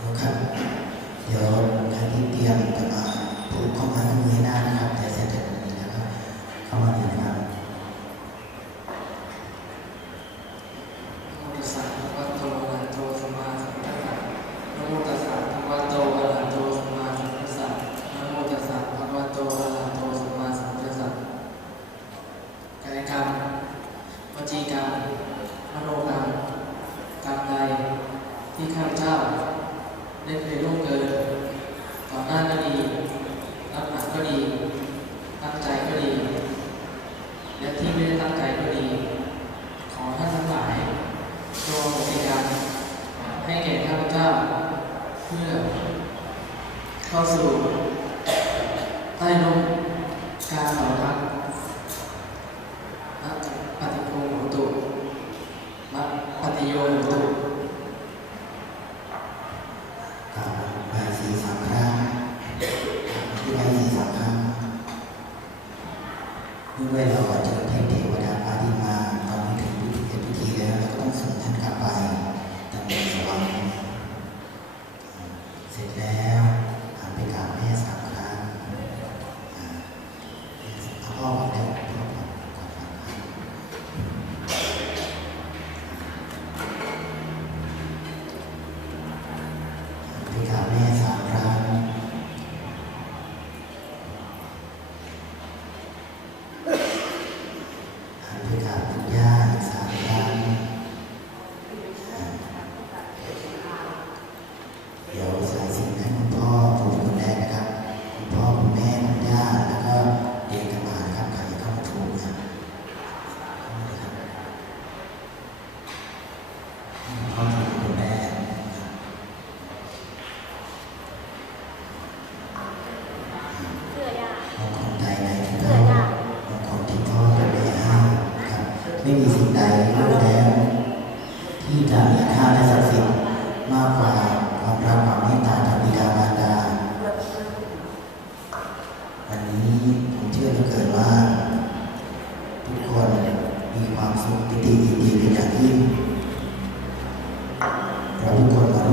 เดี๋ยวท่านที่เตรียมจะมาผูกข้อม้ข้อมือให้น้านะครับ้งใจก็ดี ขอท่านทั้งหลายโปรดบริการให้แก่ข้าพเจ้า เพื่อ เข้าสู่ ใต้ร่มการสหล่ารักรักปฏิโพหุตุรักปฏิโยมตุ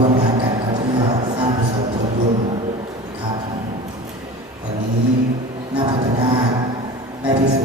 ร่วมงานกันก็ที่จะสร้างประสบผลบุญครับ วันนี้หน้าพัฒนาได้ที่สุด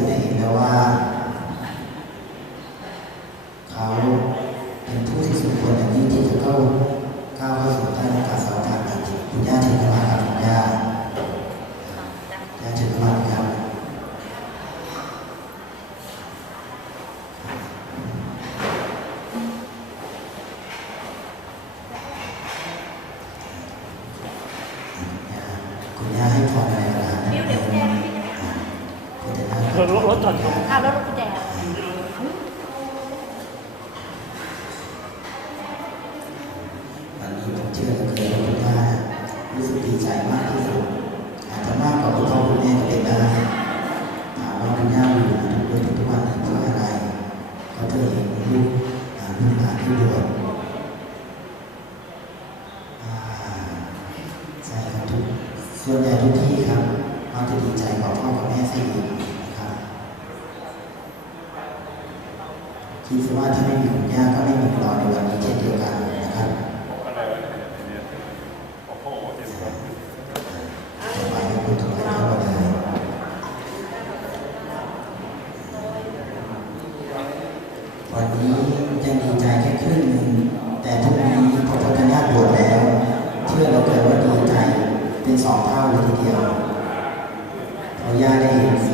รถรถจอดอยู่อ้าวแล้วรถกุญแจวันนี้ผมเชื่อเหลือเกินว่ารู้สึกดีใจมากที่สุดอาจจะมากกว่าคุณพ่อคุณแม่ก็เป็นได้ถามว่าคุณย่าอยู่ทุกวันทุกวันเพราะอะไรก็เธอเห็นลูกอ่าลูกหานที่บวชอ่าใช่ครับทุกส่วนใหญ่ทุกที่ครับมักจะดีใจกว่าพ่อกับแม่ซะอีกนะครับ คิดว่าถ้าไม่มีคุณย่าก็ไม่มีเราในวันนี้เช่นเดียวกันนะครับอะไรวะเนี่ยโอ้โหเจ็บปวดต่อไปให้คุณทุกท่านเข้ามาเลยวันนี้ยังดีใจแค่ครึ่งหนึ่งแต่พรุ่งนี้พอพุทธญาติบวชแล้ว เชื่อเหลือเกินว่าดีใจเป็นสองเท่าเลยทีเดียวพราะย่าได้เห็น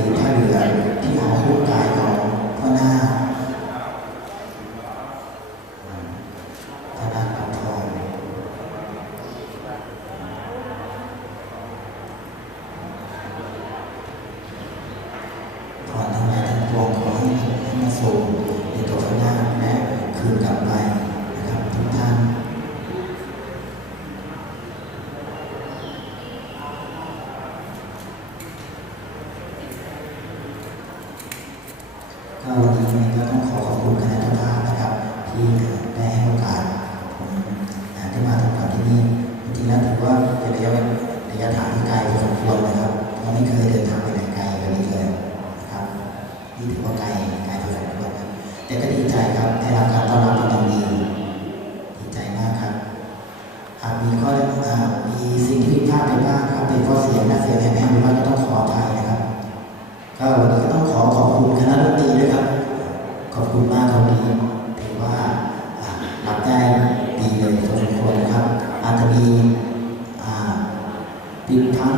มีข้อมีสิ่งที่ผิดพลาดไปบ้างครับเป็นข้อเสียงและเสียแหบๆหรือว่าก็ต้องขออภัยนะครับก็วันนี้ก็ต้องขอขอบคุณคณะดนตรีด้วยครับ ขอบคุณมากครับวันนี้ถือว่าอ่ารับได้ดีเลยทุกคนนะครับอาจจะมีปิดพัง